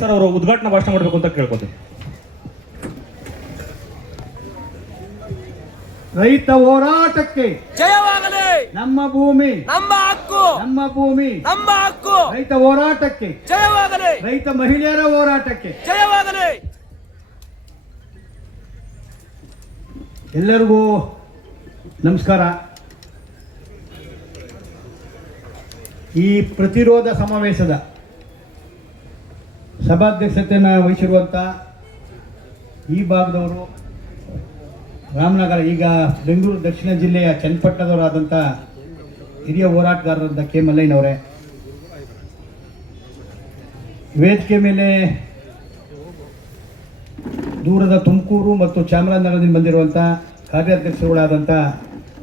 Sir ಅವರು ಉದ್ಘಾಟನಾ ಭಾಷಣ ಮಾಡಬೇಕು ಅಂತ ಕೇಳ್ಕೊತೀನಿ. ರೈತ ಹೋರಾಟಕ್ಕೆ ಜಯವಾಗಲಿ. ನಮ್ಮ ಭೂಮಿ ನಮ್ಮ ಹಕ್ಕು, ನಮ್ಮ ಭೂಮಿ ನಮ್ಮ ಹಕ್ಕು. ರೈತ ಹೋರಾಟಕ್ಕೆ ಜಯವಾಗಲಿ. ರೈತ ಮಹಿಳೆಯರ ಹೋರಾಟಕ್ಕೆ ಜಯವಾಗಲಿ. ಎಲ್ಲರಿಗೂ ನಮಸ್ಕಾರ. ಈ ಪ್ರತಿರೋಧ ಸಮಾವೇಶದ ಸಭಾಧ್ಯಕ್ಷತೆಯನ್ನು ವಹಿಸಿರುವಂಥ ಈ ಭಾಗದವರು ರಾಮನಗರ, ಈಗ ಬೆಂಗಳೂರು ದಕ್ಷಿಣ ಜಿಲ್ಲೆಯ ಚನ್ನಪಟ್ಟಣದವರಾದಂಥ ಹಿರಿಯ ಹೋರಾಟಗಾರರಾದ ಕೆ ಮಲ್ಲಯ್ಯನವರೇ, ವೇದಿಕೆ ಮೇಲೆ ದೂರದ ತುಮಕೂರು ಮತ್ತು ಚಾಮರಾಜನಗರದಿಂದ ಬಂದಿರುವಂಥ ಕಾರ್ಯಾಧ್ಯಕ್ಷರುಗಳಾದಂಥ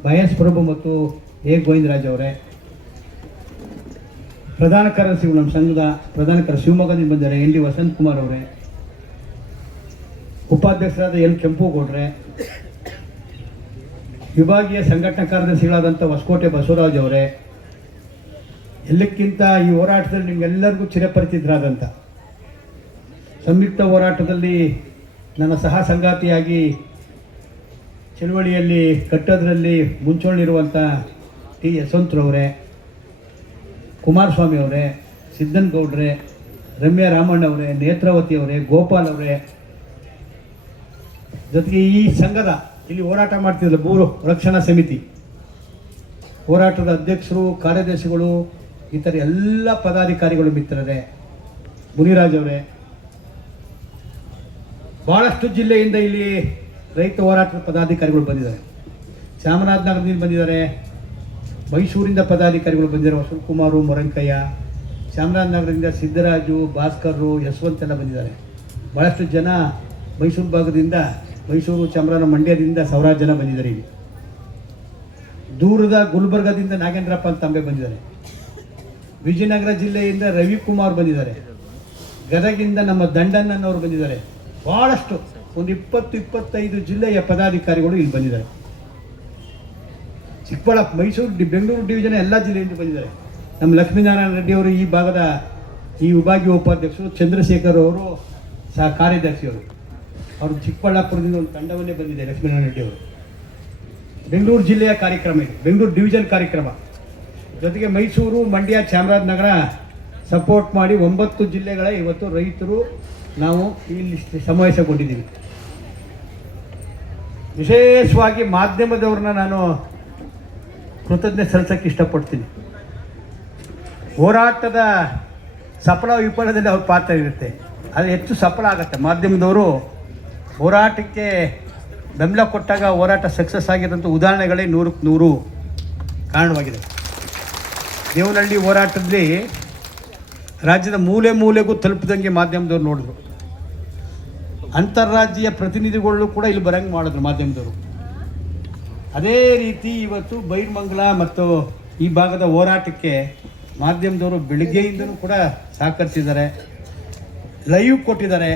ಮಹೇಶ್ ಪ್ರಭು ಮತ್ತು ಎ ಗೋವಿಂದರಾಜ್ ಅವರೇ, ಪ್ರಧಾನ ಕಾರ್ಯದರ್ಶಿಗಳು ನಮ್ಮ ಸಂಘದ ಪ್ರಧಾನ ಕಾರ್ಯ ಶಿವಮೊಗ್ಗದಿಂದ ಬಂದಿದ್ದಾರೆ ಎನ್ ಡಿ ವಸಂತ್ ಕುಮಾರ್ ಅವರೇ, ಉಪಾಧ್ಯಕ್ಷರಾದ ಎಲ್ ಕೆಂಪುಗೌಡ್ರೆ, ವಿಭಾಗೀಯ ಸಂಘಟನಾ ಕಾರ್ಯದರ್ಶಿಗಳಾದಂಥ ಹೊಸಕೋಟೆ ಬಸವರಾಜ್ ಅವರೇ, ಎಲ್ಲಕ್ಕಿಂತ ಈ ಹೋರಾಟದಲ್ಲಿ ನಿಮಗೆಲ್ಲರಿಗೂ ಚಿರಪರಿಚಿತರಾದಂಥ ಸಂಯುಕ್ತ ಹೋರಾಟದಲ್ಲಿ ನನ್ನ ಸಹ ಸಂಗಾತಿಯಾಗಿ ಚಳುವಳಿಯಲ್ಲಿ ಕಟ್ಟೋದ್ರಲ್ಲಿ ಮುಂಚೂಣಿರುವಂಥ ಟಿ ಯಶವಂತರವರೇ, ಕುಮಾರಸ್ವಾಮಿ ಅವರೇ, ಸಿದ್ದನಗೌಡ್ರೆ, ರಮ್ಯಾ ರಾಮಣ್ಣ ಅವರೇ, ನೇತ್ರಾವತಿ ಅವರೇ, ಗೋಪಾಲ್ ಅವರೇ, ಜೊತೆಗೆ ಈ ಸಂಘದ ಇಲ್ಲಿ ಹೋರಾಟ ಮಾಡ್ತಿದ್ದ ಭೂ ರಕ್ಷಣಾ ಸಮಿತಿ ಹೋರಾಟದ ಅಧ್ಯಕ್ಷರು, ಕಾರ್ಯದರ್ಶಿಗಳು, ಇತರ ಎಲ್ಲ ಪದಾಧಿಕಾರಿಗಳು ಮಿತ್ರರೇ, ಮುನಿರಾಜ್ ಅವರೇ, ಭಾಳಷ್ಟು ಜಿಲ್ಲೆಯಿಂದ ಇಲ್ಲಿ ರೈತ ಹೋರಾಟದ ಪದಾಧಿಕಾರಿಗಳು ಬಂದಿದ್ದಾರೆ. ಚಾಮರಾಜನಗರದಿಂದ ಬಂದಿದ್ದಾರೆ, ಮೈಸೂರಿಂದ ಪದಾಧಿಕಾರಿಗಳು ಬಂದಿದ್ದಾರೆ, ವಸಂತಕುಮಾರು, ಮೊರಂಕಯ್ಯ, ಚಾಮರಾಜನಗರದಿಂದ ಸಿದ್ದರಾಜು, ಭಾಸ್ಕರ್ರು, ಯಶವಂತ್ ಎಲ್ಲ ಬಂದಿದ್ದಾರೆ. ಭಾಳಷ್ಟು ಜನ ಮೈಸೂರು ಭಾಗದಿಂದ, ಮೈಸೂರು, ಚಾಮರಾಜನಗರ, ಮಂಡ್ಯದಿಂದ ಸಾವಿರಾರು ಜನ ಬಂದಿದ್ದಾರೆ. ಇಲ್ಲಿ ದೂರದ ಗುಲ್ಬರ್ಗದಿಂದ ನಾಗೇಂದ್ರಪ್ಪ ಅಂತ ತಂಬೆ ಬಂದಿದ್ದಾರೆ. ವಿಜಯನಗರ ಜಿಲ್ಲೆಯಿಂದ ರವಿಕುಮಾರ್ ಬಂದಿದ್ದಾರೆ. ಗದಗಿಂದ ನಮ್ಮ ದಂಡಣ್ಣನವರು ಬಂದಿದ್ದಾರೆ. ಭಾಳಷ್ಟು ಒಂದು 20-25 ಜಿಲ್ಲೆಯ ಪದಾಧಿಕಾರಿಗಳು ಇಲ್ಲಿ ಬಂದಿದ್ದಾರೆ. ಚಿಕ್ಕಬಳ್ಳಾಪುರ, ಮೈಸೂರು, ಬೆಂಗಳೂರು ಡಿವಿಷನ್ ಎಲ್ಲ ಜಿಲ್ಲೆಯಿಂದ ಬಂದಿದ್ದಾರೆ. ನಮ್ಮ ಲಕ್ಷ್ಮೀನಾರಾಯಣ ರೆಡ್ಡಿ ಅವರು ಈ ಭಾಗದ ಈ ವಿಭಾಗೀಯ ಉಪಾಧ್ಯಕ್ಷರು, ಚಂದ್ರಶೇಖರ್ ಅವರು ಸಹ ಕಾರ್ಯದರ್ಶಿಯವರು, ಅವರು ಚಿಕ್ಕಬಳ್ಳಾಪುರದಿಂದ ಒಂದು ತಂಡವನ್ನೇ ಬಂದಿದೆ. ಲಕ್ಷ್ಮೀನಾರಾಯಣ ರೆಡ್ಡಿ ಅವರು ಬೆಂಗಳೂರು ಜಿಲ್ಲೆಯ ಕಾರ್ಯಕ್ರಮ ಇದೆ, ಬೆಂಗಳೂರು ಡಿವಿಷನ್ ಕಾರ್ಯಕ್ರಮ. ಜೊತೆಗೆ ಮೈಸೂರು, ಮಂಡ್ಯ, ಚಾಮರಾಜನಗರ ಸಪೋರ್ಟ್ ಮಾಡಿ 9 ಜಿಲ್ಲೆಗಳ ಇವತ್ತು ರೈತರು ನಾವು ಇಲ್ಲಿ ಸಮಾವೇಶಗೊಂಡಿದ್ದೀವಿ. ವಿಶೇಷವಾಗಿ ಮಾಧ್ಯಮದವ್ರನ್ನ ನಾನು ಕೃತಜ್ಞತೆ ಸಲ್ಲಿಸೋಕ್ಕೆ ಇಷ್ಟಪಡ್ತೀನಿ. ಹೋರಾಟದ ಸಫಲ ವಿಫಲದಲ್ಲಿ ಅವ್ರ ಪಾತ್ರ ಇರುತ್ತೆ, ಅದು ಹೆಚ್ಚು ಸಫಲ ಆಗುತ್ತೆ. ಮಾಧ್ಯಮದವರು ಹೋರಾಟಕ್ಕೆ ಬೆಂಬಲ ಕೊಟ್ಟಾಗ ಹೋರಾಟ ಸಕ್ಸಸ್ ಆಗಿರೋಂಥ ಉದಾಹರಣೆಗಳೇ 100ಕ್ಕೆ 100 ಕಾರಣವಾಗಿದೆ. ದೇವನಹಳ್ಳಿ ಹೋರಾಟದಲ್ಲಿ ರಾಜ್ಯದ ಮೂಲೆ ಮೂಲೆಗೂ ತಲುಪಿದಂಗೆ ಮಾಧ್ಯಮದವ್ರು ನೋಡಿದ್ರು. ಅಂತಾರಾಜ್ಯೀಯ ಪ್ರತಿನಿಧಿಗಳು ಕೂಡ ಇಲ್ಲಿ ಬರಂಗೆ ಮಾಡಿದ್ರು ಮಾಧ್ಯಮದವರು. ಅದೇ ರೀತಿ ಇವತ್ತು ಬೈರ್ಮಂಗಲ ಮತ್ತು ಈ ಭಾಗದ ಹೋರಾಟಕ್ಕೆ ಮಾಧ್ಯಮದವರು ಬೆಳಿಗ್ಗೆಯಿಂದಲೂ ಕೂಡ ಸಹಕರಿಸಿದ್ದಾರೆ, ಲೈವ್ ಕೊಟ್ಟಿದ್ದಾರೆ.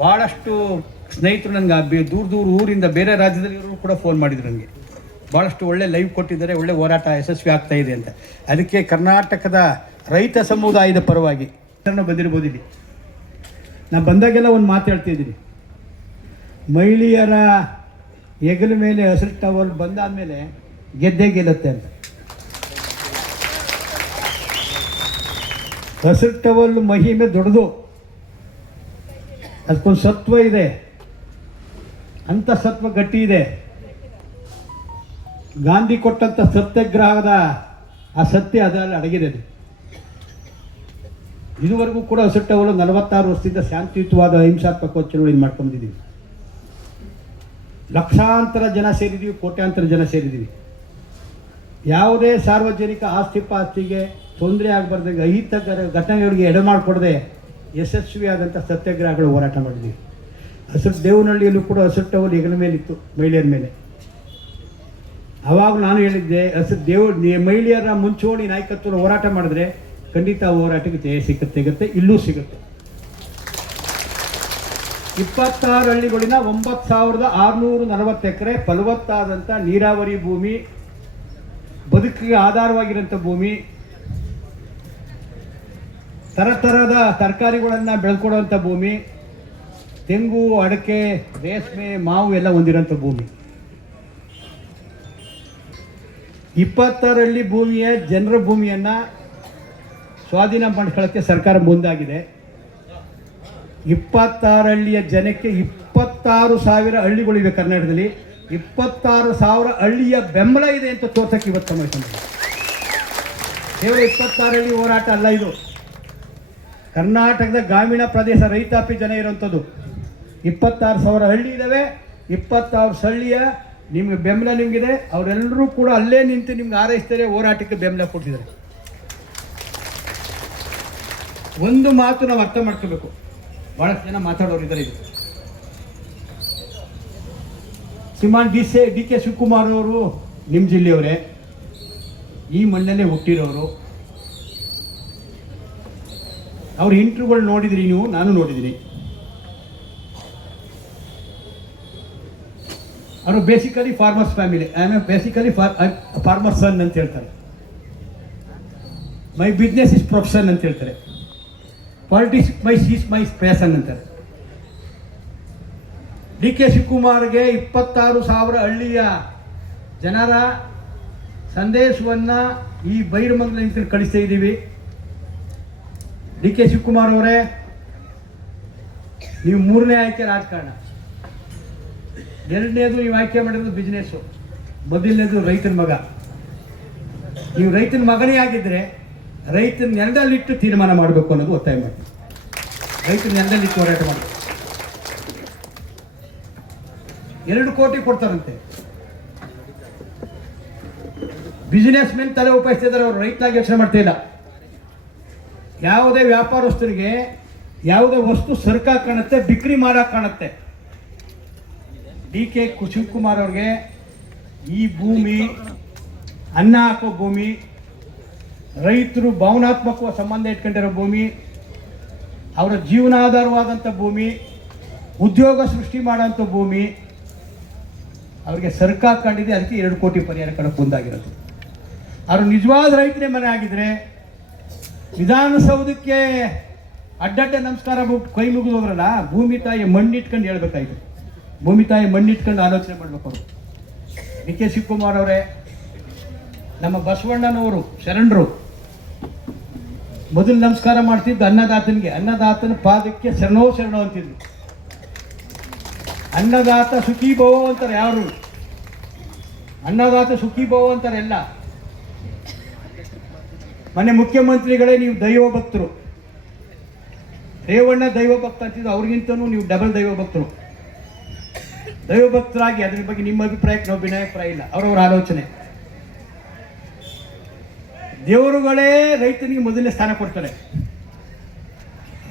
ಭಾಳಷ್ಟು ಸ್ನೇಹಿತರು ನನಗೆ ದೂರ ಊರಿಂದ ಬೇರೆ ರಾಜ್ಯದಲ್ಲಿರೋರು ಕೂಡ ಫೋನ್ ಮಾಡಿದ್ರು ನನಗೆ. ಭಾಳಷ್ಟು ಒಳ್ಳೆ ಲೈವ್ ಕೊಟ್ಟಿದ್ದಾರೆ, ಒಳ್ಳೆ ಹೋರಾಟ ಯಶಸ್ವಿ ಆಗ್ತಾ ಇದೆ ಅಂತ. ಅದಕ್ಕೆ ಕರ್ನಾಟಕದ ರೈತ ಸಮುದಾಯದ ಪರವಾಗಿ ಬಂದಿರ್ಬೋದು. ಇಲ್ಲಿ ನಾನು ಬಂದಾಗೆಲ್ಲ ಒಂದು ಮಾತು ಹೇಳ್ತಿದ್ದೀನಿ, ಮಹಿಳೆಯರ ಹೆಗಲ ಮೇಲೆ ಹಸಿರು ಟವಲ್ ಬಂದಾದಮೇಲೆ ಗೆದ್ದೇ ಗೆಲ್ಲುತ್ತೆ ಅಂತ. ಹಸಿರು ಟವಲ್ ಮಹಿಮೆ ದೊಡ್ಡದು, ಅದಕ್ಕೊಂದು ಸತ್ವ ಇದೆ, ಅಂಥ ಸತ್ವ ಗಟ್ಟಿ ಇದೆ. ಗಾಂಧಿ ಕೊಟ್ಟಂಥ ಸತ್ಯಾಗ್ರಹದ ಆ ಸತ್ಯ ಅದರಲ್ಲಿ ಅಡಗಿದೆ. ಇದುವರೆಗೂ ಕೂಡ ಹಸಿರು ಟವಲು 46 ವರ್ಷದಿಂದ ಶಾಂತಿಯುತವಾದ ಅಹಿಂಸಾತ್ಮಕ ಚಳುವಳಿ ಮಾಡ್ಕೊಂಡಿದ್ದೀವಿ. ಲಕ್ಷಾಂತರ ಜನ ಸೇರಿದ್ದೀವಿ, ಕೋಟ್ಯಾಂತರ ಜನ ಸೇರಿದ್ದೀವಿ. ಯಾವುದೇ ಸಾರ್ವಜನಿಕ ಆಸ್ತಿಪಾಸ್ತಿಗೆ ತೊಂದರೆ ಆಗಬಾರ್ದಂಗೆ, ಅಹಿತಕರ ಘಟನೆಗಳಿಗೆ ಎಡೆಮಾಡಿಕೊಡದೆ ಯಶಸ್ವಿಯಾದಂಥ ಸತ್ಯಾಗ್ರಹಗಳು ಹೋರಾಟ ಮಾಡಿದ್ದೀವಿ. ದೇವನಹಳ್ಳಿಯಲ್ಲೂ ಕೂಡ ಹಸಿರು ಟವಲ್ ಹೆಗಲ ಮೇಲಿತ್ತು, ಮಹಿಳೆಯರ ಮೇಲೆ. ಆವಾಗ ನಾನು ಹೇಳಿದ್ದೆ, ಮಹಿಳೆಯರ ಮುಂಚೂಣಿ ನಾಯಕತ್ವದ ಹೋರಾಟ ಮಾಡಿದ್ರೆ ಖಂಡಿತ ಹೋರಾಟಕ್ಕೆ ಜಯ ಸಿಗುತ್ತೆ, ಇಲ್ಲೂ ಸಿಗುತ್ತೆ. 26 ಹಳ್ಳಿಗಳಿನ 9640 ಎಕರೆ ಫಲವತ್ತಾದಂಥ ನೀರಾವರಿ ಭೂಮಿ, ಬದುಕಿಗೆ ಆಧಾರವಾಗಿರೋಂಥ ಭೂಮಿ, ಥರದ ತರಕಾರಿಗಳನ್ನು ಬೆಳ್ಕೊಡುವಂಥ ಭೂಮಿ, ತೆಂಗು, ಅಡಕೆ, ರೇಷ್ಮೆ, ಮಾವು ಎಲ್ಲ ಹೊಂದಿರೋಂಥ ಭೂಮಿ. 26 ಹಳ್ಳಿ ಭೂಮಿಯ ಜನರ ಭೂಮಿಯನ್ನು ಸ್ವಾಧೀನ ಮಾಡ್ಕೊಳ್ಳೋಕ್ಕೆ ಸರ್ಕಾರ ಮುಂದಾಗಿದೆ. 26 ಹಳ್ಳಿಯ ಜನಕ್ಕೆ 26,000 ಹಳ್ಳಿಗಳಿವೆ ಕರ್ನಾಟಕದಲ್ಲಿ. 26,000 ಹಳ್ಳಿಯ ಬೆಂಬಲ ಇದೆ ಅಂತ ತೋರ್ಸಕ್ಕೆ ಇವತ್ತು ಸಮಾವೇಶ. ಕೇವಲ 26 ಹಳ್ಳಿ ಹೋರಾಟ ಅಲ್ಲ ಇದು. ಕರ್ನಾಟಕದ ಗ್ರಾಮೀಣ ಪ್ರದೇಶ ರೈತಾಪಿ ಜನ ಇರುವಂಥದ್ದು 26,000 ಹಳ್ಳಿ ಇದ್ದಾವೆ. 26,000 ಹಳ್ಳಿಯ ನಿಮ್ಗೆ ಬೆಂಬಲ ನಿಮಗಿದೆ. ಅವರೆಲ್ಲರೂ ಕೂಡ ಅಲ್ಲೇ ನಿಂತು ನಿಮ್ಗೆ ಹಾರೈಸ್ತಾರೆ, ಹೋರಾಟಕ್ಕೆ ಬೆಂಬಲ ಕೊಟ್ಟಿದ್ದಾರೆ. ಒಂದು ಮಾತು ನಾವು ಅರ್ಥ ಮಾಡ್ಕೋಬೇಕು, ಭಾಳಷ್ಟು ಜನ ಮಾತಾಡೋರು ಇದ್ದಾರೆ. ಇದು ಶ್ರೀಮಾನ್ ಡಿ ಕೆ ಶಿವಕುಮಾರ್ ಅವರು ನಿಮ್ಮ ಜಿಲ್ಲೆಯವರೇ, ಈ ಮಣ್ಣಲ್ಲೇ ಹುಟ್ಟಿರೋರು. ಅವ್ರ ಇಂಟರ್ವ್ಯೂಗಳು ನೋಡಿದ್ರಿ ನೀವು, ನಾನು ನೋಡಿದ್ದೀನಿ. ಅವರು basically farmers family. I am basically farmer son ಅಂತ ಹೇಳ್ತಾರೆ. ಮೈ ಬಿಸ್ನೆಸ್ ಇಸ್ ಪ್ರೊಫೆಷನ್ ಅಂತ ಹೇಳ್ತಾರೆ. ಪಾಲಿಟಿಕ್ಸ್ ಮೈ ಪ್ಯಾಷನ್ ಅಂತಾರೆ. ಡಿ ಕೆ ಶಿವಕುಮಾರ್ಗೆ 26,000 ಹಳ್ಳಿಯ ಜನರ ಸಂದೇಶವನ್ನು ಈ ಬೈರಮಂಗಲದಿಂದ ಕಳಿಸ್ತಾ ಇದ್ದೀವಿ. ಡಿ ಕೆ ಶಿವಕುಮಾರ್ ಅವರೇ, ನೀವು 3ನೇ ಆಯ್ಕೆ ರಾಜಕಾರಣ. 2ನೇದು ನೀವು ಆಯ್ಕೆ ಮಾಡಿರೋದು ಬಿಸ್ನೆಸ್ಸು. ಮೊದಲನೇದು ರೈತನ ಮಗ. ನೀವು ರೈತನ ಮಗನೇ ಆಗಿದ್ದರೆ ರೈತನ ನೆಲದಲ್ಲಿಟ್ಟು ತೀರ್ಮಾನ ಮಾಡಬೇಕು ಅನ್ನೋದು ಒತ್ತಾಯ ಮಾಡಿ. ರೈತನ ನೆಲದಲ್ಲಿಟ್ಟು ಹೋರಾಟ ಮಾಡಬೇಕು. 2 ಕೋಟಿ ಕೊಡ್ತಾರಂತೆ. ಬಿಸ್ನೆಸ್ ಮೆನ್ ತಲೆ ಉಪಯೋಗಿಸ್ತಿದ್ದಾರೆ. ಅವರು ರೈತನಾಗಿ ಯೋಚನೆ ಮಾಡ್ತಾ ಇಲ್ಲ. ಯಾವುದೇ ವ್ಯಾಪಾರಸ್ಥರಿಗೆ ಯಾವುದೇ ವಸ್ತು ಸರಕಾಗಿ ಕಾಣುತ್ತೆ, ಬಿಕ್ರಿ ಮಾಡೋಕೆ ಕಾಣುತ್ತೆ. ಡಿ ಕೆ ಶಿವಕುಮಾರ್ ಅವ್ರಿಗೆ ಈ ಭೂಮಿ ಅನ್ನ ಹಾಕೋ ಭೂಮಿ, ರೈತರು ಭಾವನಾತ್ಮಕ ಸಂಬಂಧ ಇಟ್ಕೊಂಡಿರೋ ಭೂಮಿ, ಅವರ ಜೀವನಾಧಾರವಾದಂಥ ಭೂಮಿ, ಉದ್ಯೋಗ ಸೃಷ್ಟಿ ಮಾಡೋಂಥ ಭೂಮಿ ಅವ್ರಿಗೆ ಸರ್ಕಾರ ಕಂಡಿದೆ. ಅದಕ್ಕೆ 2 ಕೋಟಿ ಪರಿಹಾರ ಕೊಡೋಕೆ ಮುಂದಾಗಿರೋದು. ಅವರು ನಿಜವಾದ ರೈತನೇ ಮನೆ ಆಗಿದ್ರೆ ವಿಧಾನಸೌಧಕ್ಕೆ ಅಡ್ಡಡ್ಡ ನಮಸ್ಕಾರ ಕೈ ಮುಗಿದೋದ್ರಲ್ಲ, ಭೂಮಿ ತಾಯಿ ಮಣ್ಣಿಟ್ಕೊಂಡು ಹೇಳ್ಬೇಕಾಯ್ತು. ಭೂಮಿ ತಾಯಿ ಮಣ್ಣಿಟ್ಕೊಂಡು ಆಲೋಚನೆ ಮಾಡಬೇಕು ಅವರು. ಡಿ ಕೆ ಶಿವಕುಮಾರ್ ಅವರೇ, ನಮ್ಮ ಬಸವಣ್ಣನವರು ಶರಣರು ಮೊದಲು ನಮಸ್ಕಾರ ಮಾಡ್ತಿದ್ದು ಅನ್ನದಾತನಿಗೆ. ಅನ್ನದಾತನ ಪಾದಕ್ಕೆ ಶರಣೋ ಶರಣೋ ಅಂತಿದ್ರು. ಅನ್ನದಾತ ಸುಖೀ ಭವ ಅಂತಾರೆ ಯಾರು. ಅನ್ನದಾತ ಸುಖೀ ಭವ ಅಂತಾರೆ ಎಲ್ಲ. ಮೊನ್ನೆ ಮುಖ್ಯಮಂತ್ರಿಗಳೇ ನೀವು ದೈವ ಭಕ್ತರು, ರೇವಣ್ಣ ದೈವ ಭಕ್ತ ಅಂತಿದ್ದು, ಅವ್ರಿಗಿಂತನೂ ನೀವು ಡಬಲ್ ದೈವ ಭಕ್ತರು. ದೈವ ಭಕ್ತರಾಗಿ ಅದ್ರ ಬಗ್ಗೆ ನಿಮ್ಮ ಅಭಿಪ್ರಾಯಕ್ಕೆ ನಾವು ಭಿನ್ನಾಭಿಪ್ರಾಯ ಇಲ್ಲ. ಅವರವರ ಆಲೋಚನೆ. ದೇವರುಗಳೇ ರೈತನಿಗೆ ಮೊದಲನೇ ಸ್ಥಾನ ಕೊಡ್ತಾರೆ.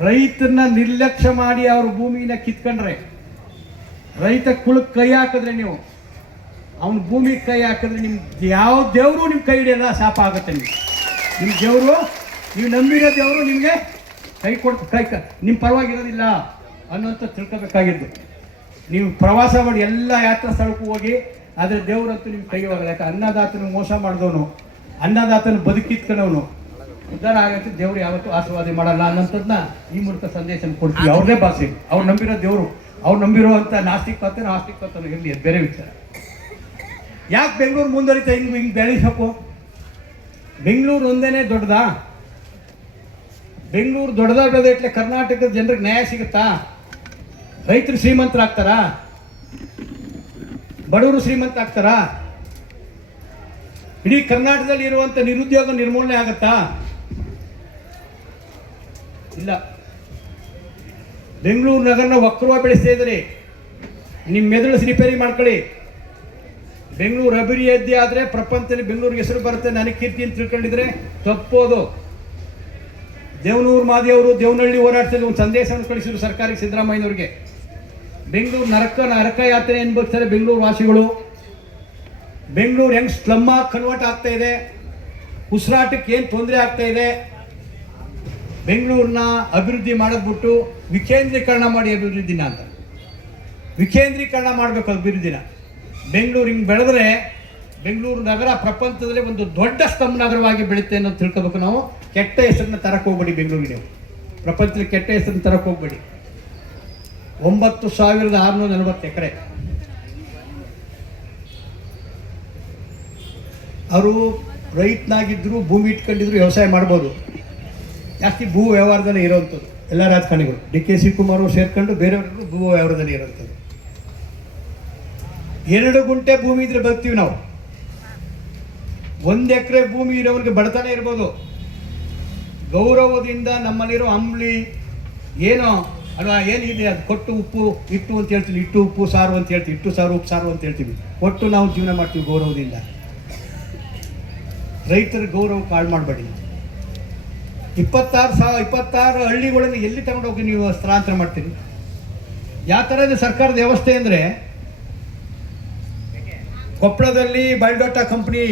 ರೈತನ ನಿರ್ಲಕ್ಷ್ಯ ಮಾಡಿ ಅವ್ರ ಭೂಮಿನ ಕಿತ್ಕೊಂಡ್ರೆ, ರೈತ ಕುಳಕ್ಕೆ ಕೈ ಹಾಕಿದ್ರೆ, ನೀವು ಅವನ ಭೂಮಿಗೆ ಕೈ ಹಾಕಿದ್ರೆ, ನಿಮ್ಗೆ ಯಾವ ದೇವರು ನಿಮ್ಮ ಕೈ ಹಿಡಿಯಲ್ಲ, ಶಾಪ ಆಗುತ್ತೆ. ನಿಮ್ಮ ದೇವರು, ನೀವು ನಂಬಿರೋ ದೇವರು ನಿಮಗೆ ಕೈ ನಿಮ್ಮ ಪರವಾಗಿರೋದಿಲ್ಲ ಅನ್ನೋಂಥ ತಿಳ್ಕೊಬೇಕಾಗಿದ್ದು. ನೀವು ಪ್ರವಾಸ ಮಾಡಿ ಎಲ್ಲ ಯಾತ್ರಾ ಸ್ಥಳಕ್ಕೂ ಹೋಗಿ, ಆದರೆ ದೇವರಂತೂ ನಿಮ್ಮ ಕೈ ಹೋಗಲ್ಲ. ಯಾಕೆ ಅನ್ನದಾತನ ಮೋಸ ಮಾಡಿದವನು, ಅನ್ನದಾತನ ಬದುಕಿತ್ಕೊಂಡವನು ಉದ್ಧಾರ ಆಗಕ್ಕೆ ದೇವರು ಯಾವತ್ತೂ ಆಶೀರ್ವಾದ ಮಾಡಲ್ಲ ಅನ್ನೋಂಥದ್ದನ್ನ ಈ ಮೂಲಕ ಸಂದೇಶ ಕೊಡ್ತೀವಿ. ಅವ್ರದೇ ಭಾಷೆ, ಅವ್ರು ನಂಬಿರೋ ದೇವರು, ಅವ್ರು ನಂಬಿರುವಂಥ ನಾಸ್ತಿಕತನ ಇರಲಿ, ಅದು ಬೇರೆ ವಿಚಾರ. ಯಾಕೆ ಬೆಂಗಳೂರು ಮುಂದುವರಿತಾ ಹಿಂಗೆ ಬೆಳೆಸಬೇಕು? ಬೆಂಗಳೂರು ಒಂದೇನೆ ದೊಡ್ಡದಾ? ಬೆಂಗಳೂರು ದೊಡ್ಡದಾಗದೆ ಕರ್ನಾಟಕದ ಜನರಿಗೆ ನ್ಯಾಯ ಸಿಗುತ್ತಾ? ರೈತರು ಶ್ರೀಮಂತರಾಗ್ತಾರಾ? ಬಡವರು ಶ್ರೀಮಂತ ಆಗ್ತಾರಾ? ಇಡೀ ಕರ್ನಾಟಕದಲ್ಲಿ ಇರುವಂಥ ನಿರುದ್ಯೋಗ ನಿರ್ಮೂಲನೆ ಆಗತ್ತಾ? ಇಲ್ಲ. ಬೆಂಗಳೂರು ನಗರನ ವಕ್ರವಾಗಿ ಬೆಳೆಸ್ತಾ ಇದ್ರಿ. ನಿಮ್ಮ ಮೆದುಳು ರಿಪೇರಿ ಮಾಡ್ಕೊಳ್ಳಿ. ಬೆಂಗಳೂರು ಅಭಿವೃದ್ಧಿ ಆದರೆ ಪ್ರಪಂಚದಲ್ಲಿ ಬೆಂಗಳೂರಿಗೆ ಹೆಸರು ಬರುತ್ತೆ, ನನಗೆ ಕೀರ್ತಿ ಅಂತ ತಿಳ್ಕೊಂಡಿದ್ರೆ ತಪ್ಪೋದು. ದೇವನೂರು ಮಾದಿಯವರು ದೇವನಹಳ್ಳಿ ಹೋರಾಟದಲ್ಲಿ ಒಂದು ಸಂದೇಶವನ್ನು ಕಳಿಸಿದ್ರು ಸರ್ಕಾರಕ್ಕೆ, ಸಿದ್ದರಾಮಯ್ಯನವ್ರಿಗೆ. ಬೆಂಗಳೂರು ನರಕ ಯಾತ್ರೆ ಅನ್ಭವಿಸ್ತಾರೆ ಬೆಂಗಳೂರು ವಾಸಿಗಳು. ಬೆಂಗಳೂರು ಹೆಂಗೆ ಸ್ಲಮ್ ಆಗಿ ಕನ್ವರ್ಟ್ ಆಗ್ತಾ ಇದೆ, ಉಸಿರಾಟಕ್ಕೆ ಏನು ತೊಂದರೆ ಆಗ್ತಾ ಇದೆ. ಬೆಂಗಳೂರನ್ನ ಅಭಿವೃದ್ಧಿ ಮಾಡೋದ್ಬಿಟ್ಟು ವಿಕೇಂದ್ರೀಕರಣ ಮಾಡಿ ಅಭಿವೃದ್ಧಿನ ಅಂತ. ವಿಕೇಂದ್ರೀಕರಣ ಮಾಡಬೇಕು ಅಭಿವೃದ್ಧಿನ. ಬೆಂಗಳೂರು ಹಿಂಗೆ ಬೆಳೆದ್ರೆ ಬೆಂಗಳೂರು ನಗರ ಪ್ರಪಂಚದಲ್ಲಿ ಒಂದು ದೊಡ್ಡ ಸ್ತಂಭ ನಗರವಾಗಿ ಬೆಳುತ್ತೆ ಅನ್ನೋದು ತಿಳ್ಕೋಬೇಕು ನಾವು. ಕೆಟ್ಟ ಹೆಸರನ್ನ ತರಕ್ಕೆ ಹೋಗ್ಬೇಡಿ ಬೆಂಗಳೂರಿಗೆ ನೀವು. ಪ್ರಪಂಚದಲ್ಲಿ ಕೆಟ್ಟ ಹೆಸರನ್ನು ತರಕ್ಕೆ ಹೋಗ್ಬೇಡಿ. 9640 ಎಕರೆ. ಅವರು ರೈತನಾಗಿದ್ದರು, ಭೂಮಿ ಇಟ್ಕೊಂಡಿದ್ರು, ವ್ಯವಸಾಯ ಮಾಡ್ಬೋದು. ಜಾಸ್ತಿ ಭೂ ವ್ಯವಹಾರದಲ್ಲಿ ಇರೋವಂಥದ್ದು ಎಲ್ಲ ರಾಜಕಾರಣಿಗಳು. DK ಶಿವಕುಮಾರ್ ಅವರು ಸೇರ್ಕೊಂಡು ಬೇರೆಯವ್ರಿಗೂ ಭೂ ವ್ಯವಹಾರದಲ್ಲಿ ಇರೋವಂಥದ್ದು. 2 ಗುಂಟೆ ಭೂಮಿ ಇದ್ರೆ ಬರ್ತೀವಿ ನಾವು. 1 ಎಕರೆ ಭೂಮಿ ಇರೋವ್ರಿಗೆ ಬಡತನ ಇರ್ಬೋದು. ಗೌರವದಿಂದ ನಮ್ಮಲ್ಲಿರೋ ಅಂಬ್ಲಿ ಏನೋ ಅಲ್ವಾ, ಏನಿದೆ ಅದು ಕೊಟ್ಟು ಉಪ್ಪು ಇಟ್ಟು ಅಂತ ಹೇಳ್ತೀವಿ, ಇಟ್ಟು ಉಪ್ಪು ಸಾರು ಅಂತ ಹೇಳ್ತೀವಿ, ಇಟ್ಟು ಸಾರು ಉಪ್ಪು ಸಾರು ಅಂತ ಹೇಳ್ತೀವಿ. ಕೊಟ್ಟು ನಾವು ಜೀವನ ಮಾಡ್ತೀವಿ ಗೌರವದಿಂದ. ರೈತರ ಗೌರವ ಕಾಳು ಮಾಡಬೇಡಿ. 26 ಹಳ್ಳಿಗಳನ್ನು ಎಲ್ಲಿ ತಗೊಂಡೋಗಿ ನೀವು ಸ್ಥಳಾಂತರ ಮಾಡ್ತೀರಿ? ಯಾವ ಥರ ಇದೆ ಸರ್ಕಾರದ ವ್ಯವಸ್ಥೆ ಅಂದರೆ, ಕೊಪ್ಪಳದಲ್ಲಿ ಬಯೋಡಾಟಾ ಕಂಪ್ನಿ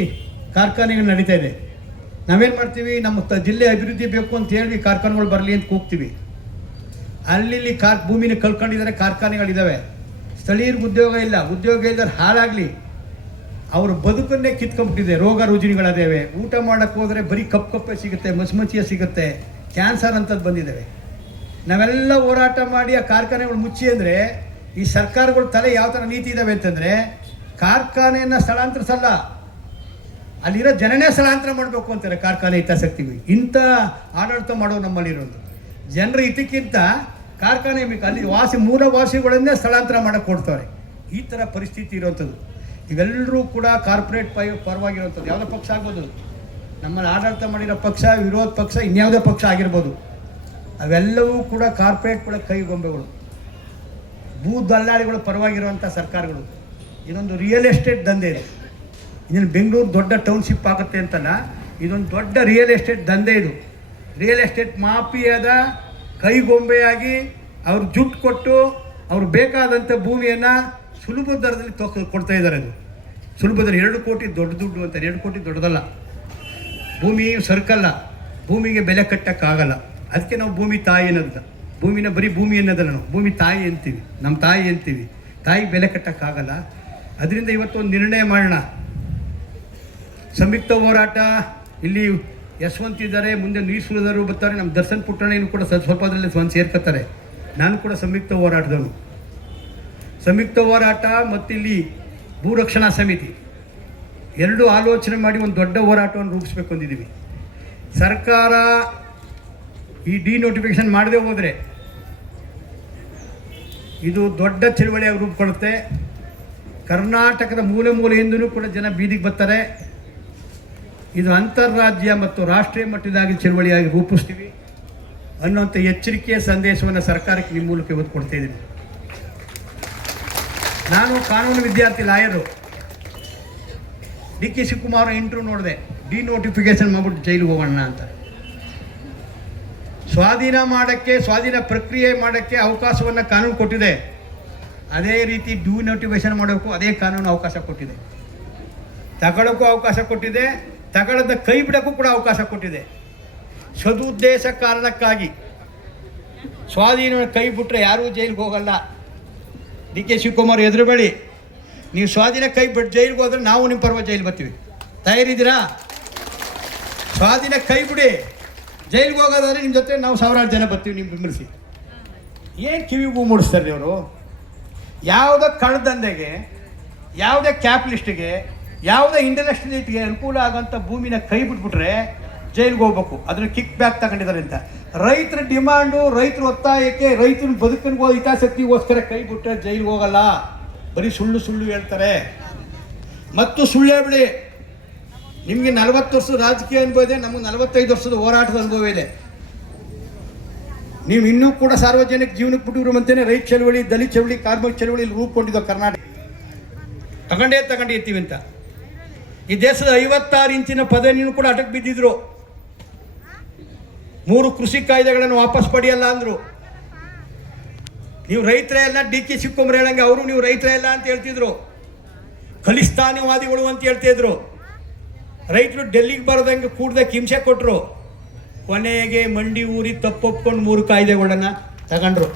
ಕಾರ್ಖಾನೆಗಳು ನಡೀತಾ ಇದೆ. ನಾವೇನು ಮಾಡ್ತೀವಿ, ನಮ್ಮ ಜಿಲ್ಲೆ ಅಭಿವೃದ್ಧಿ ಬೇಕು ಅಂತ ಹೇಳಿ ಕಾರ್ಖಾನೆಗಳು ಬರಲಿ ಅಂತ ಕೂಗ್ತೀವಿ. ಅಲ್ಲಿ ಭೂಮಿನ ಕಳ್ಕೊಂಡಿದ್ದಾರೆ, ಕಾರ್ಖಾನೆಗಳಿದ್ದಾವೆ. ಸ್ಥಳೀಯರಿಗೆ ಉದ್ಯೋಗ ಇಲ್ಲ, ಉದ್ಯೋಗ ಇಲ್ಲದ್ರೆ ಹಾಳಾಗಲಿ, ಅವ್ರ ಬದುಕನ್ನೇ ಕಿತ್ಕೊಂಡ್ಬಿಟ್ಟಿದೆ. ರೋಗ ರುಜಿನಗಳದೇವೆ. ಊಟ ಮಾಡೋಕ್ಕೆ ಹೋದರೆ ಬರೀ ಕಪ್ಪೆ ಸಿಗುತ್ತೆ, ಮಚ್ಚಿಯ ಸಿಗುತ್ತೆ, ಕ್ಯಾನ್ಸರ್ ಅಂಥದ್ದು ಬಂದಿದ್ದಾವೆ. ನಾವೆಲ್ಲ ಹೋರಾಟ ಮಾಡಿ ಆ ಕಾರ್ಖಾನೆಗಳು ಮುಚ್ಚಿ ಅಂದರೆ, ಈ ಸರ್ಕಾರಗಳ ತಲೆ ಯಾವ ಥರ ನೀತಿ ಇದ್ದಾವೆ ಅಂತಂದರೆ, ಕಾರ್ಖಾನೆಯನ್ನು ಸ್ಥಳಾಂತರಿಸಲ್ಲ, ಅಲ್ಲಿರೋ ಜನನೇ ಸ್ಥಳಾಂತರ ಮಾಡಬೇಕು ಅಂತಾರೆ ಕಾರ್ಖಾನೆ ಹಿತಾಸಕ್ತಿಗಳು. ಇಂಥ ಆಡಳಿತ ಮಾಡೋ ನಮ್ಮಲ್ಲಿರೋದು. ಜನರ ಹಿತಕ್ಕಿಂತ ಕಾರ್ಖಾನೆ ಅಲ್ಲಿ ಮೂಲವಾಸಿಗಳನ್ನೇ ಸ್ಥಳಾಂತರ ಮಾಡೋಕ್ಕೆ ಕೊಡ್ತಾರೆ. ಈ ಥರ ಪರಿಸ್ಥಿತಿ ಇರೋವಂಥದ್ದು. ಇವೆಲ್ಲರೂ ಕೂಡ ಕಾರ್ಪೊರೇಟ್ ಪರವಾಗಿರುವಂಥದ್ದು. ಯಾವುದೋ ಪಕ್ಷ ಆಗ್ಬೋದು, ನಮ್ಮಲ್ಲಿ ಆಡಳಿತ ಮಾಡಿರೋ ಪಕ್ಷ, ವಿರೋಧ ಪಕ್ಷ, ಇನ್ಯಾವುದೇ ಪಕ್ಷ ಆಗಿರ್ಬೋದು, ಅವೆಲ್ಲವೂ ಕೂಡ ಕಾರ್ಪೊರೇಟ್ಗಳ ಕೈಗೊಂಬೆಗಳು, ಭೂ ದಲ್ಲಾಳಿಗಳು ಪರವಾಗಿರುವಂಥ ಸರ್ಕಾರಗಳು. ಇದೊಂದು ರಿಯಲ್ ಎಸ್ಟೇಟ್ ದಂಧೆ ಇದೆ. ಇದನ್ನು ಬೆಂಗಳೂರು ದೊಡ್ಡ ಟೌನ್ಶಿಪ್ ಆಗುತ್ತೆ ಅಂತಲ್ಲ, ಇದೊಂದು ದೊಡ್ಡ ರಿಯಲ್ ಎಸ್ಟೇಟ್ ದಂಧೆ. ಇದು ರಿಯಲ್ ಎಸ್ಟೇಟ್ ಮಾಫಿಯಾದ ಕೈಗೊಂಬೆಯಾಗಿ ಅವ್ರು ಜುಟ್ಟು ಕೊಟ್ಟು ಅವ್ರು ಬೇಕಾದಂಥ ಭೂಮಿಯನ್ನು ಸುಲಭ ದರದಲ್ಲಿ ಕೊಡ್ತಾ ಇದ್ದಾರೆ. ಅದು ಸುಲಭದಲ್ಲಿ 2 ಕೋಟಿ ದೊಡ್ಡ ದುಡ್ಡು ಅಂತ. 2 ಕೋಟಿ ದೊಡ್ಡದಲ್ಲ. ಭೂಮಿ ಸರ್ಕಲ್ಲ, ಭೂಮಿಗೆ ಬೆಲೆ ಕಟ್ಟೋಕ್ಕಾಗಲ್ಲ. ಅದಕ್ಕೆ ನಾವು ಭೂಮಿ ತಾಯಿ ಅನ್ನೋದು. ಭೂಮಿನ ಬರೀ ಭೂಮಿ ಅನ್ನೋದಲ್ಲ, ನಾವು ಭೂಮಿ ತಾಯಿ ಅಂತೀವಿ, ನಮ್ಮ ತಾಯಿ ಅಂತೀವಿ. ತಾಯಿಗೆ ಬೆಲೆ ಕಟ್ಟೋಕ್ಕಾಗಲ್ಲ. ಅದರಿಂದ ಇವತ್ತು ಒಂದು ನಿರ್ಣಯ ಮಾಡೋಣ. ಸಂಯುಕ್ತ ಹೋರಾಟ, ಇಲ್ಲಿ ಯಶವಂತ್ ಇದ್ದಾರೆ, ಮುಂದೆ ನೀಸುಳಿದರು ಬರ್ತಾರೆ, ನಮ್ಮ ದರ್ಶನ್ ಪುಟ್ಟಣ್ಣನು ಕೂಡ ಸ್ವಲ್ಪ ಅದರಲ್ಲಿ ಸೇರ್ಕೊತಾರೆ. ನಾನು ಕೂಡ ಸಂಯುಕ್ತ ಹೋರಾಟದವನು. ಸಂಯುಕ್ತ ಹೋರಾಟ ಮತ್ತು ಇಲ್ಲಿ ಭೂರಕ್ಷಣಾ ಸಮಿತಿ 2 ಆಲೋಚನೆ ಮಾಡಿ ಒಂದು ದೊಡ್ಡ ಹೋರಾಟವನ್ನು ರೂಪಿಸ್ಬೇಕು ಅಂದಿದ್ದೀವಿ. ಸರ್ಕಾರ ಈ ಡಿನೋಟಿಫಿಕೇಶನ್ ಮಾಡದೆ ಹೋದರೆ ಇದು ದೊಡ್ಡ ಚಳವಳಿಯಾಗಿ ರೂಪುಗೊಳ್ಳುತ್ತೆ. ಕರ್ನಾಟಕದ ಮೂಲೆಯಿಂದಲೂ ಕೂಡ ಜನ ಬೀದಿಗೆ ಬರ್ತಾರೆ. ಇದು ಅಂತಾರಾಜ್ಯ ಮತ್ತು ರಾಷ್ಟ್ರೀಯ ಮಟ್ಟದಾಗಿ ಚಳವಳಿಯಾಗಿ ರೂಪಿಸ್ತೀವಿ ಅನ್ನುವಂಥ ಎಚ್ಚರಿಕೆಯ ಸಂದೇಶವನ್ನು ಸರ್ಕಾರಕ್ಕೆ ನಿಮ್ಮ ಮೂಲಕ ಇವತ್ತು ಕೊಡ್ತಾ ಇದ್ದೀನಿ. ನಾನು ಕಾನೂನು ವಿದ್ಯಾರ್ಥಿ, ಲಾಯರು. DK ಶಿವಕುಮಾರ್ ಇಂಟ್ರ್ಯೂ ನೋಡಿದೆ, ಡಿನೋಟಿಫಿಕೇಶನ್ ಮಾಡ್ಬಿಟ್ಟು ಜೈಲಿಗೆ ಹೋಗೋಣ ಅಂತ. ಸ್ವಾಧೀನ ಪ್ರಕ್ರಿಯೆ ಮಾಡೋಕ್ಕೆ ಅವಕಾಶವನ್ನು ಕಾನೂನು ಕೊಟ್ಟಿದೆ. ಅದೇ ರೀತಿ ಡಿನೋಟಿಫಿಕೇಶನ್ ಮಾಡೋಕ್ಕೂ ಅದೇ ಕಾನೂನು ಅವಕಾಶ ಕೊಟ್ಟಿದೆ. ತಗೊಳ್ಳೋಕ್ಕೂ ಅವಕಾಶ ಕೊಟ್ಟಿದೆ, ತಗೊಳ್ಳದ ಕೈ ಬಿಡೋಕ್ಕೂ ಕೂಡ ಅವಕಾಶ ಕೊಟ್ಟಿದೆ. ಸದುದ್ದೇಶ ಕಾರಣಕ್ಕಾಗಿ ಸ್ವಾಧೀನ ಕೈ ಬಿಟ್ಟರೆ ಯಾರೂ ಜೈಲಿಗೆ ಹೋಗಲ್ಲ. DK ಶಿವಕುಮಾರ್ ಎದುರುಬೇಡಿ. ನೀವು ಸ್ವಾಧೀನ ಕೈ ಬಿಟ್ಟು ಜೈಲಿಗೆ ಹೋದ್ರೆ ನಾವು ನಿಮ್ಮ ಪರವಾಗಿ ಜೈಲು ಬರ್ತೀವಿ. ತಯಾರಿದ್ದೀರಾ? ಸ್ವಾಧೀನ ಕೈ ಬಿಡಿ, ಜೈಲಿಗೆ ಹೋಗೋದಾದ್ರೆ ನಿಮ್ಮ ಜೊತೆ ನಾವು 1000 ಜನ ಬರ್ತೀವಿ ನಿಮ್ಮ ಬೆಂಬಲಿಸಿ. ಏನು ಕಿವಿಗೂ ಮೂಡಿಸ್ತಾರೆ ಅವರು? ಯಾವುದೇ ಕಳ್ಳದಂಧೆಗೆ, ಯಾವುದೇ ಕ್ಯಾಪಿಟಲಿಸ್ಟ್ಗೆ, ಯಾವುದೇ ಇಂಡಸ್ಟ್ರಿಯಲಿಸ್ಟ್ಗೆ ಅನುಕೂಲ ಆಗೋಂಥ ಭೂಮಿನ ಕೈ ಬಿಟ್ಬಿಟ್ರೆ ಜೈಲಿಗೆ ಹೋಗ್ಬೇಕು. ಅದನ್ನು ಕಿಕ್ ಬ್ಯಾಕ್ ತಗೊಂಡಿದ್ದಾರೆ ಅಂತ. ರೈತರ ಡಿಮಾಂಡು, ರೈತರ ಒತ್ತಾಯಕ್ಕೆ, ರೈತರ ಬದುಕಿನ ಹಿತಾಸಕ್ತಿಗೋಸ್ಕರ ಕೈ ಬಿಟ್ಟರೆ ಜೈಲಿಗೆ ಹೋಗಲ್ಲ. ಬರೀ ಸುಳ್ಳು ಹೇಳ್ತಾರೆ. ಮತ್ತು ಸುಳ್ಳು ಹೇಳ್ಬಿಡಿ. ನಿಮಗೆ 40 ವರ್ಷದ ರಾಜಕೀಯ ಅನುಭವ ಇದೆ, ನಮಗೆ 45 ವರ್ಷದ ಹೋರಾಟದ ಅನುಭವ ಇದೆ. ನೀವು ಇನ್ನೂ ಕೂಡ ಸಾರ್ವಜನಿಕ ಜೀವನಕ್ಕೆ ಬಿಟ್ಟಿರು ಅಂತಲೇ ರೈತ ಚಳವಳಿ, ದಲಿತ ಚಳವಳಿ, ಕಾರ್ಮಿಕ ಚಳವಳಿಯಲ್ಲಿ ರೂಪುಗೊಂಡಿದ್ದು ಕರ್ನಾಟಕ. ತಗೊಂಡೇ ಇರ್ತೀವಿ ಅಂತ. ಈ ದೇಶದ 56 ಇಂಚಿನ ಪದವಿಯನ್ನು ಕೂಡ ಅಟಕ್ ಬಿದ್ದಿದ್ರು. 3 ಕೃಷಿ ಕಾಯ್ದೆಗಳನ್ನು ವಾಪಸ್ ಪಡೆಯಲ್ಲ ಅಂದರು. ನೀವು ರೈತರೇ ಎಲ್ಲ, DK ಶಿವಕುಮಾರ್ ಹೇಳಂಗೆ ಅವರು ನೀವು ರೈತರೇ ಎಲ್ಲ ಅಂತ ಹೇಳ್ತಿದ್ರು. ಖಲಿಸ್ತಾನಿವಾದಿಗಳು ಅಂತ ಹೇಳ್ತಿದ್ರು. ರೈತರು ಡೆಲ್ಲಿಗೆ ಬರೋದಂಗೆ ಕೂಡ್ದಕ್ಕೆ ಹಿಂಸೆ ಕೊಟ್ಟರು. ಕೊನೆಗೆ ಮಂಡಿ ಊರಿ ತಪ್ಪೊಪ್ಕೊಂಡು 3 ಕಾಯ್ದೆಗಳನ್ನು ತಗೊಂಡ್ರು.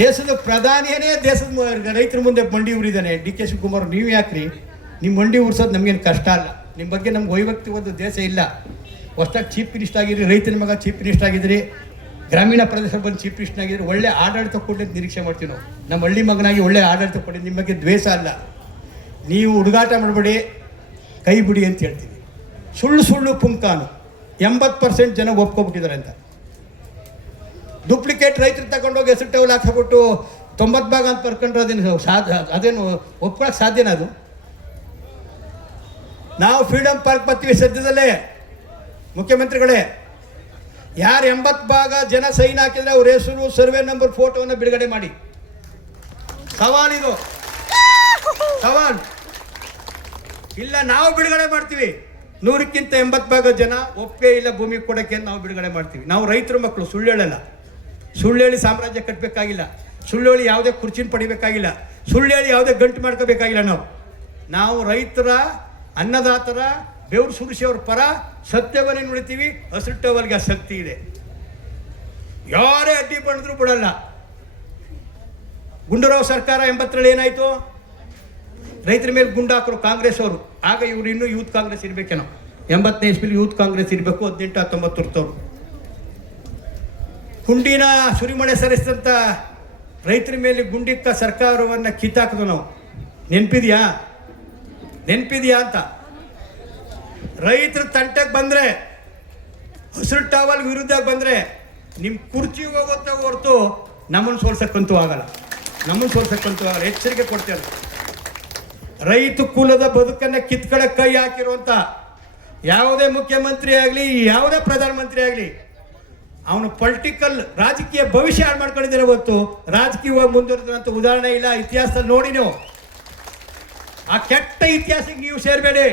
ದೇಶದ ಪ್ರಧಾನಿಯೇ ದೇಶದ ರೈತರ ಮುಂದೆ ಮಂಡಿ ಊರಿದ್ದಾನೆ. DK ಶಿವಕುಮಾರ್ ನೀವು ಯಾಕ್ರಿ ನಿಮ್ಮ ಮಂಡಿ ಊರ್ಸೋದು? ನಮಗೇನು ಕಷ್ಟ ಅಲ್ಲ. ನಿಮ್ಮ ಬಗ್ಗೆ ನಮ್ಗೆ ವೈಯಕ್ತಿಕ ಒಂದು ದೇಶ ಇಲ್ಲ. ಹೊಸ್ದಾಗಿ ಚೀಫ್ ಮಿನಿಸ್ಟರ್ ಆಗಿರಿ, ರೈತನ ಮಗ ಚೀಫ್ ಮಿನಿಸ್ಟರ್ ಆಗಿದ್ರಿ, ಗ್ರಾಮೀಣ ಪ್ರದೇಶ ಬಂದು ಚೀಫ್ ಮಿನಿಸ್ಟರ್ ಆಗಿದ್ರೆ ಒಳ್ಳೆ ಆಡಳಿತ ಕೊಡಿ ಅಂತ ನಿರೀಕ್ಷೆ ಮಾಡ್ತೀವಿ ನಾವು. ನಮ್ಮ ಹಳ್ಳಿ ಮಗನಾಗಿ ಒಳ್ಳೆ ಆಡಳಿತ ಕೊಡಿ, ನಿಮ್ಮ ಬಗ್ಗೆ ದ್ವೇಷ ಅಲ್ಲ. ನೀವು ಹುಡುಗಾಟ ಮಾಡಬೇಡಿ, ಕೈ ಬಿಡಿ ಅಂತ ಹೇಳ್ತೀವಿ. ಸುಳ್ಳು ಸುಳ್ಳು ಪುಂಕಾನು 80% ಜನ ಒಪ್ಕೊಬಿಟ್ಟಿದ್ದಾರೆ ಅಂತ. ಡೂಪ್ಲಿಕೇಟ್ ರೈತರು ತಗೊಂಡೋಗಿ ಹೆಸರು ಟೇಬಲ್ ಹಾಕ್ಬಿಟ್ಟು 90 ಭಾಗ ಅಂತ ಬರ್ಕೊಂಡ್ರೆ ಅದೇನು ಒಪ್ಕೊಳಕ್ಕೆ ಸಾಧ್ಯನಾ? ಅದು ನಾವು ಫ್ರೀಡಮ್ ಪಾರ್ಕ್ ಬರ್ತೀವಿ ಸದ್ಯದಲ್ಲೇ. ಮುಖ್ಯಮಂತ್ರಿಗಳೇ, ಯಾರು 80 ಭಾಗ ಜನ ಸೈನ್ ಹಾಕಿದ್ರೆ ಅವ್ರ ಹೆಸರು, ಸರ್ವೆ ನಂಬರ್, ಫೋಟೋವನ್ನು ಬಿಡುಗಡೆ ಮಾಡಿ. ಸವಾಲಿದು, ಸವಾಲ್. ಇಲ್ಲ ನಾವು ಬಿಡುಗಡೆ ಮಾಡ್ತೀವಿ. 100ಕ್ಕಿಂತ 80 ಭಾಗ ಜನ ಒಪ್ಪಿಗೆ ಇಲ್ಲ ಭೂಮಿ ಕೊಡೋಕ್ಕೆ ನಾವು ಬಿಡುಗಡೆ ಮಾಡ್ತೀವಿ. ನಾವು ರೈತರ ಮಕ್ಕಳು, ಸುಳ್ಳು ಹೇಳಲ್ಲ. ಸುಳ್ಳು ಹೇಳಿ ಸಾಮ್ರಾಜ್ಯ ಕಟ್ಟಬೇಕಾಗಿಲ್ಲ, ಸುಳ್ಳು ಹೇಳಿ ಯಾವುದೇ ಕುರ್ಚಿನ ಪಡಿಬೇಕಾಗಿಲ್ಲ, ಸುಳ್ಳು ಹೇಳಿ ಯಾವುದೇ ಗಂಟು ಮಾಡ್ಕೋಬೇಕಾಗಿಲ್ಲ. ನಾವು ರೈತರ, ಅನ್ನದಾತರ, ಬೆವರು ಸುರಿಸಿಯವ್ರ ಪರ ಸತ್ಯವನ್ನೇ ನುಡಿತೀವಿ. ಹಸಿಟ್ಟವರಿಗೆ ಶಕ್ತಿ ಇದೆ. ಯಾರೇ ಅಡ್ಡಿ ಬಂದ್ರು ಬಿಡಲ್ಲ. ಗುಂಡೂರಾವ್ ಸರ್ಕಾರ 80ರಲ್ಲಿ ಏನಾಯಿತು? ರೈತರ ಮೇಲೆ ಗುಂಡು ಹಾಕರು ಕಾಂಗ್ರೆಸ್ ಅವರು. ಆಗ ಇವರು ಇನ್ನೂ ಯೂತ್ ಕಾಂಗ್ರೆಸ್ ಇರಬೇಕೇನೋ. 80ನೇ ಇಸ್ವಿಲಿ ಯೂತ್ ಕಾಂಗ್ರೆಸ್ ಇರಬೇಕು. 18-19 ಇರ್ತವ್ರು. ಗುಂಡಿನ ಸುರಿಮಳೆ ಸರಿಸಿದಂಥ ರೈತರ ಮೇಲೆ ಗುಂಡಿಕ್ಕ ಸರ್ಕಾರವನ್ನು ಕಿತ್ತಾಕಿದ್ವು ನಾವು. ನೆನಪಿದೆಯಾ ಅಂತ? ರೈತರ ತಂಟಕ್ಕೆ ಬಂದರೆ, ಹಸಿರು ಟಾವಲ್ ವಿರುದ್ಧ ಬಂದರೆ ನಿಮ್ಮ ಕುರ್ಚಿ ಹೋಗುತ್ತೆ ಹೊರತು ನಮ್ಮನ್ನು ಸೋಲ್ಸಕ್ಕಂತೂ ಆಗಲ್ಲ. ಎಚ್ಚರಿಕೆ ಕೊಡ್ತೇವೆ. ರೈತ ಕುಲದ ಬದುಕನ್ನು ಕಿತ್ಕಡೆ ಕೈ ಹಾಕಿರುವಂಥ ಯಾವುದೇ ಮುಖ್ಯಮಂತ್ರಿ ಆಗಲಿ, ಯಾವುದೇ ಪ್ರಧಾನಮಂತ್ರಿ ಆಗಲಿ, ಅವನು ಪೊಲಿಟಿಕಲ್ ರಾಜಕೀಯ ಭವಿಷ್ಯ ಹಾಳು ಮಾಡ್ಕೊಂಡಿದ್ದಾರೆ ಹೊತ್ತು ರಾಜಕೀಯ ಮುಂದುವರೆದಂಥ ಉದಾಹರಣೆ ಇಲ್ಲ ಇತಿಹಾಸದಲ್ಲಿ. ನೋಡಿ ನೀವು ಆ ಕೆಟ್ಟ ಇತಿಹಾಸಕ್ಕೆ ನೀವು ಸೇರಬೇಡಿ.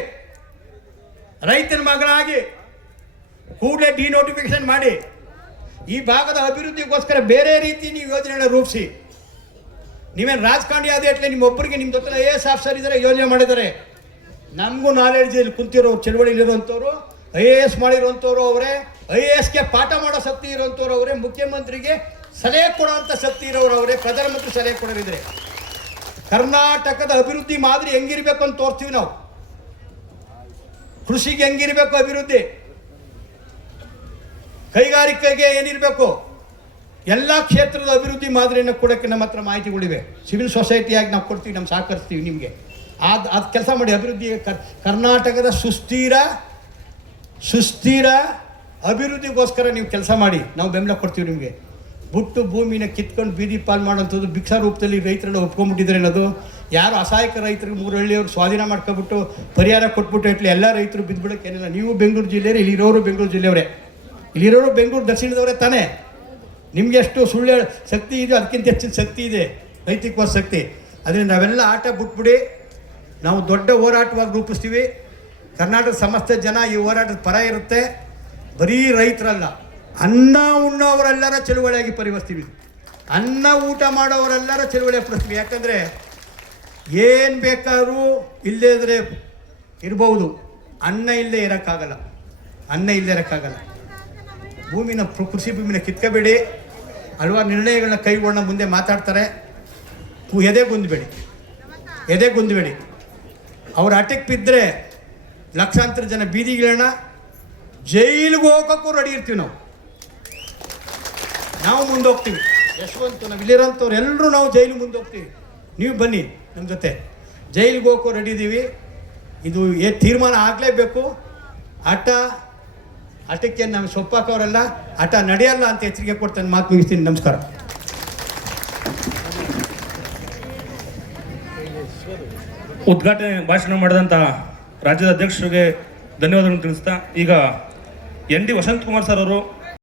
ರೈತನ ಮಗಳಾಗಿ ಕೂಡಲೇ ಡಿನೋಟಿಫಿಕೇಶನ್ ಮಾಡಿ ಈ ಭಾಗದ ಅಭಿವೃದ್ಧಿಗೋಸ್ಕರ ಬೇರೆ ರೀತಿ ನೀವು ಯೋಜನೆಗಳನ್ನ ರೂಪಿಸಿ. ನೀವೇನು ರಾಜಕಾರಣಿ ಆದ ಎಟ್ಲೆ ನಿಮ್ಮೊಬ್ಬರಿಗೆ ನಿಮ್ಮ ಜೊತೆ IAS ಆಫೀಸರ್ ಇದ್ದಾರೆ, ಯೋಜನೆ ಮಾಡಿದ್ದಾರೆ. ನಮಗೂ ನಾಲೆಡ್ಜ್ ಇಲ್ಲಿ ಕುಂತಿರೋ ಚಳವಳಿಲಿರುವಂಥವ್ರು, IAS ಮಾಡಿರುವಂಥವ್ರು ಅವರೇ, IASಗೆ ಪಾಠ ಮಾಡೋ ಶಕ್ತಿ ಇರುವಂಥವ್ರು ಅವರೇ, ಮುಖ್ಯಮಂತ್ರಿಗೆ ಸಲಹೆ ಕೊಡುವಂಥ ಶಕ್ತಿ ಇರೋರು ಅವರೇ, ಪ್ರಧಾನಮಂತ್ರಿ ಸಲಹೆ ಕೊಡೋರಿದ್ದಾರೆ. ಕರ್ನಾಟಕದ ಅಭಿವೃದ್ಧಿ ಮಾದರಿ ಹೆಂಗಿರ್ಬೇಕು ಅಂತ ತೋರಿಸ್ತೀವಿ ನಾವು. ಕೃಷಿಗೆ ಹೆಂಗಿರಬೇಕು ಅಭಿವೃದ್ಧಿ, ಕೈಗಾರಿಕೆಗೆ ಏನಿರಬೇಕು, ಎಲ್ಲ ಕ್ಷೇತ್ರದ ಅಭಿವೃದ್ಧಿ ಮಾದರಿಯನ್ನು ಕೊಡೋಕ್ಕೆ ನಮ್ಮ ಹತ್ರ ಮಾಹಿತಿಗಳಿವೆ. ಸಿವಿಲ್ ಸೊಸೈಟಿಯಾಗಿ ನಾವು ಕೊಡ್ತೀವಿ, ನಾವು ಸಹಕರಿಸ್ತೀವಿ ನಿಮಗೆ. ಅದು ಕೆಲಸ ಮಾಡಿ. ಅಭಿವೃದ್ಧಿ ಕರ್ನಾಟಕದ ಸುಸ್ಥಿರ ಅಭಿವೃದ್ಧಿಗೋಸ್ಕರ ನೀವು ಕೆಲಸ ಮಾಡಿ, ನಾವು ಬೆಂಬಲ ಕೊಡ್ತೀವಿ ನಿಮಗೆ. ಬುಟ್ಟು ಭೂಮಿನ ಕಿತ್ಕೊಂಡು ಬೀದಿ ಪಾಲು ಮಾಡೋಂಥದ್ದು ಭಿಕ್ಷಾ ರೂಪದಲ್ಲಿ ರೈತರೆಲ್ಲ ಒಪ್ಕೊಂಡ್ಬಿಟ್ಟಿದ್ದಾರೆ ಅನ್ನೋದು. ಯಾರು ಅಸಹಾಯಕ ರೈತರಿಗೆ 3 ಹಳ್ಳಿಯವರು ಸ್ವಾಧೀನ ಮಾಡ್ಕೊಬಿಟ್ಟು ಪರಿಹಾರ ಕೊಟ್ಬಿಟ್ಟು ಇಟ್ಲಿ ಎಲ್ಲ ರೈತರು ಬಿದ್ದುಬಿಡೋಕೆ ಏನಿಲ್ಲ. ನೀವು ಬೆಂಗಳೂರು ಜಿಲ್ಲೆಯವರು, ಇಲ್ಲಿರೋರು ಬೆಂಗಳೂರು ಜಿಲ್ಲೆಯವರೇ, ಇಲ್ಲಿರೋರು ಬೆಂಗಳೂರು ದಕ್ಷಿಣದವರೇ ತಾನೇ. ನಿಮಗೆ ಎಷ್ಟು ಸುಳ್ಳು ಶಕ್ತಿ ಇದೆ, ಅದಕ್ಕಿಂತ ಹೆಚ್ಚಿನ ಶಕ್ತಿ ಇದೆ ನೈತಿಕವಾದ ಶಕ್ತಿ. ಅದರಿಂದ ನಾವೆಲ್ಲ ಆಟ ಬಿಟ್ಬಿಡಿ. ನಾವು ದೊಡ್ಡ ಹೋರಾಟವಾಗಿ ರೂಪಿಸ್ತೀವಿ. ಕರ್ನಾಟಕದ ಸಮಸ್ತ ಜನ ಈ ಹೋರಾಟದ ಪರ ಇರುತ್ತೆ. ಬರೀ ರೈತರಲ್ಲ, ಅನ್ನ ಉಣ್ಣೋವರೆಲ್ಲರ ಚಳುವಳಿಯಾಗಿ ಪರಿವರ್ತಿಸ್ತೀವಿ. ಅನ್ನ ಊಟ ಮಾಡೋವರೆಲ್ಲರ ಚಳುವಳಿಯಾಗಿ ಪರಿವರ್ತಿಸ್ತೀವಿ. ಯಾಕಂದರೆ ಏನು ಬೇಕಾದ್ರೂ ಇಲ್ಲದೇ ಇದ್ದರೆ ಇರ್ಬೋದು, ಅನ್ನ ಇಲ್ಲದೆ ಇರೋಕ್ಕಾಗಲ್ಲ. ಭೂಮಿನ, ಕೃಷಿ ಭೂಮಿನ ಕಿತ್ಕೋಬೇಡಿ. ಹಲವಾರು ನಿರ್ಣಯಗಳನ್ನ ಕೈಗೊಳ್ಳ ಮುಂದೆ ಮಾತಾಡ್ತಾರೆ. ಎದೆಗುಂದಬೇಡಿ. ಅವ್ರ ಹಠಕ್ಕೆ ಬಿದ್ದರೆ ಲಕ್ಷಾಂತರ ಜನ ಬೀದಿಗಳನ್ನ, ಜೈಲಿಗೆ ಹೋಗೋಕ್ಕೂ ರೆಡಿ ಇರ್ತೀವಿ. ನಾವು ಮುಂದೆ ಹೋಗ್ತೀವಿ. ಯಶವಂತ, ನಾವು ಇಲ್ಲಿರೋಂಥವ್ರು ಎಲ್ಲರೂ ನಾವು ಜೈಲಿಗೆ ಮುಂದೆ ಹೋಗ್ತೀವಿ. ನೀವು ಬನ್ನಿ ನಮ್ಮ ಜೊತೆ. ಜೈಲಿಗೆ ಹೋಗೋಕ್ಕೂ ರೆಡಿ ಇದ್ದೀವಿ. ಇದು ತೀರ್ಮಾನ ಆಗಲೇಬೇಕು. ಹಠಕ್ಕೆ ನಾವು ಸೊಪ್ಪಾಕವರೆಲ್ಲ, ಹಠ ನಡೆಯಲ್ಲ ಅಂತ ಎಚ್ಚರಿಕೆ ಕೊಡ್ತಾನೆ. ಮಾತು ಮುಗಿಸ್ತೀನಿ. ನಮಸ್ಕಾರ. ಉದ್ಘಾಟನೆ ಭಾಷಣ ಮಾಡಿದಂಥ ರಾಜ್ಯದ ಅಧ್ಯಕ್ಷರಿಗೆ ಧನ್ಯವಾದಗಳನ್ನು ತಿಳಿಸ್ತಾ, ಈಗ ND ವಸಂತ್ ಕುಮಾರ್ ಸರ್ ಅವರು